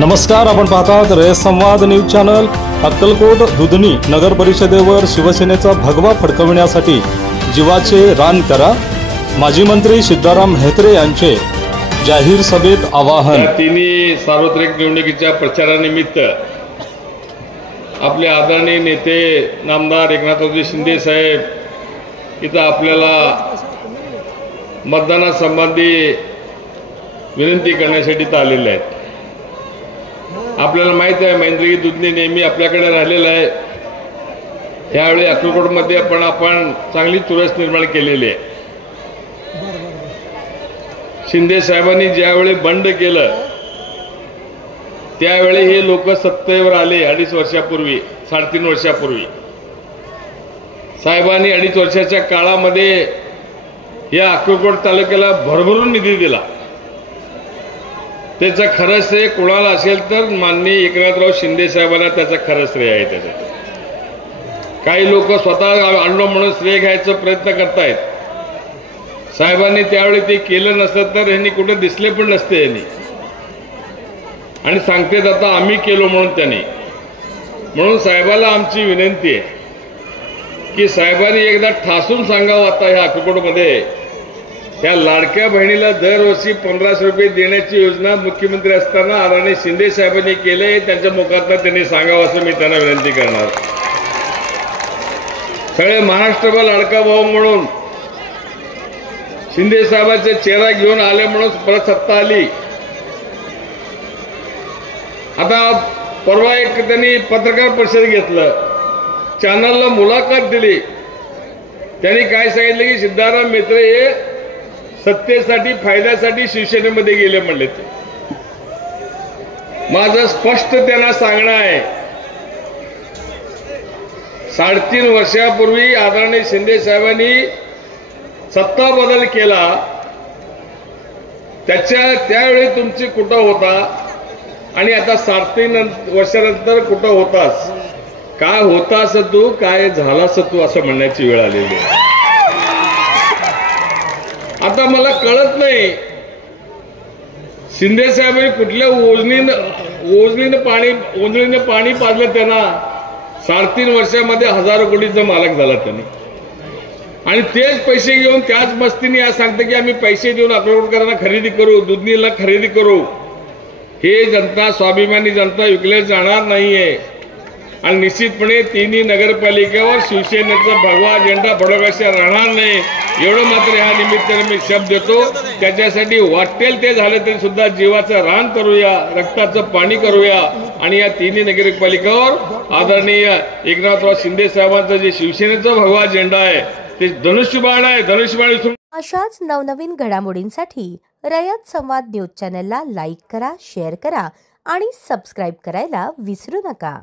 नमस्कार, आपण पाहतात रेस संवाद न्यूज चॅनल। अक्कलकोट दुधनी नगर परिषदेवर शिवसेनेचा भगवा फडकविण्यासाठी जीवाचे रान करा, माजी मंत्री सिद्धाराम म्हेत्रे यांचे जाहीर सभेत आवाहन। तिन्ही सार्वत्रिक निवडणुकीच्या प्रचारानिमित्त आपले आदरणीय नेते नामदार एकनाथरावजी शिंदे साहेब इथं आपल्याला मतदानासंबंधी विनंती करण्यासाठी आलेले आहेत। आपल्याला माहिती आहे महेंद्रगिरी दुधनी नेहमी आपल्याकडे राहिलेला आहे। यावेळी अक्कलकोटमध्ये आपण चांगली चुरस निर्माण केलेली आहे। शिंदे साहेबांनी ज्यावेळी बंड केलं त्यावेळी हे लोक सत्तेवर आले 2.5 वर्षापूर्वी, 3.5 वर्षापूर्वी। साहेबांनी 2.5 वर्षाच्या काळामध्ये या अक्कलकोट तालुक्याला भरभरून निधी दिला। त्याचं खरं श्रेय कोणाला असेल तर माननीय एकनाथराव शिंदे साहेबांना त्याचं खरं श्रेय आहे। त्याच्यात काही लोक स्वतः आणलो म्हणून श्रेय घ्यायचा प्रयत्न करतायत। साहेबांनी त्यावेळी ते केलं नसतं तर यांनी कुठे दिसले पण नसते यांनी, आणि सांगतेत आता आम्ही केलो म्हणून त्यांनी। म्हणून साहेबाला आमची विनंती आहे की साहेबांनी एकदा ठासून सांगावं आता ह्या अक्कलकोटमध्ये या लाडक्या बहिणीला दरवर्षी 1500 रुपये देण्याची योजना मुख्यमंत्री असताना आदरणीय शिंदे साहेबांनी केले। त्यांच्या मुखातून त्यांनी सांगावं असं मी त्यांना विनंती करणार। सगळे महाराष्ट्रभर लाडका भाऊ म्हणून शिंदे साहेबांचे चेहरा घेऊन आले म्हणून परत सत्ता आली। आता परवा एक त्यांनी पत्रकार परिषद घेतलं, चॅनलला मुलाखत दिली। त्यांनी काय सांगितलं की सिद्धाराम म्हेत्रे हे सत्तेसाठी फायद्यासाठी शिवसेनेमध्ये गेले म्हणले। ते माझं स्पष्ट त्यांना सांगणं आहे, 3.5 वर्षापूर्वी आदरणीय शिंदे साहेबांनी सत्ता बदल केला, त्यावेळी तुमची कुठं होता आणि आता 3.5 वर्षानंतर कुठं होतास? काय होतास तू, काय झालास तू असं म्हणण्याची वेळ आलेली आहे। आता मला कळत नाही शिंदे साहेबांनी कुठल्या ओंजळीने पाणी पाजलं त्यांना। 3.5 वर्षामध्ये हजारो कोटीचा मालक झाला त्यांनी, आणि तेच पैसे घेऊन त्याच मस्तीने आज सांगते की आम्ही पैसे देऊन अक्कलकोटकरांना खरेदी करू, दुधनीला खरेदी करू। हे जनता, स्वाभिमानी जनता विकले जाणार नाहीये, आणि निश्चितपणे तिन्ही नगरपालिकेवर शिवसेनेचा भगवा झेंडा फडकल्याशिवाय राहणार नाही, एवढं मात्र ह्या निमित्ताने मी शब्द देतो। त्याच्यासाठी वाटेल ते झालं तरी सुद्धा जीवाचं रान करूया, रक्ताचं पाणी करूया, आणि या तिन्ही नगरपालिकावर आदरणीय एकनाथराव शिंदे साहेबांचा जे शिवसेनेचा भगवा झेंडा आहे ते धनुष्यबाण आहे, धनुष्यबाण। अशाच नवनवीन घडामोडींसाठी रयत संवाद न्यूज चॅनलला लाईक करा, शेअर करा आणि सबस्क्राईब करायला विसरू नका।